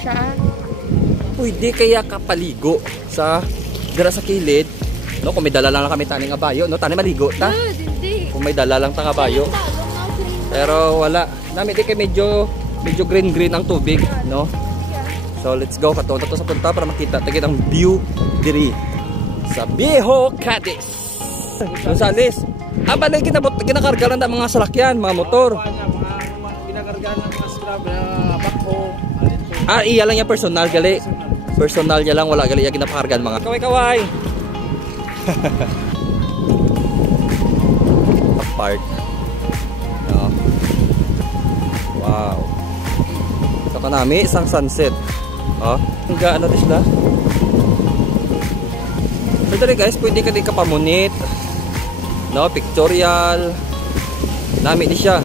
siya. Pwede kaya kapaligo sa dira sa kilid. No, kung may dala lang kami taning abayo, no, tani maligo ta. Hindi. Kung may dala lang tang abayo. Pero wala. Nami di kay medyo green ang tubig, no? So let's go kato sa punta para makita tagit ang view diri sa Viejo Cadiz. Gonzales. Balay ginakarga lang mga salakyan, mga motor. Ginakarga ng mga scrub, backhoe. Iya lang yung personal gali. Personal niya lang, wala gali yung ginapakargan mga kaway-kaway. Apart. No. Wow. Ito ka namin, isang sunset. Oh, hangga ano din sila. So dali guys, pwede ka din kapamunit. No, pictorial. Nami di siya.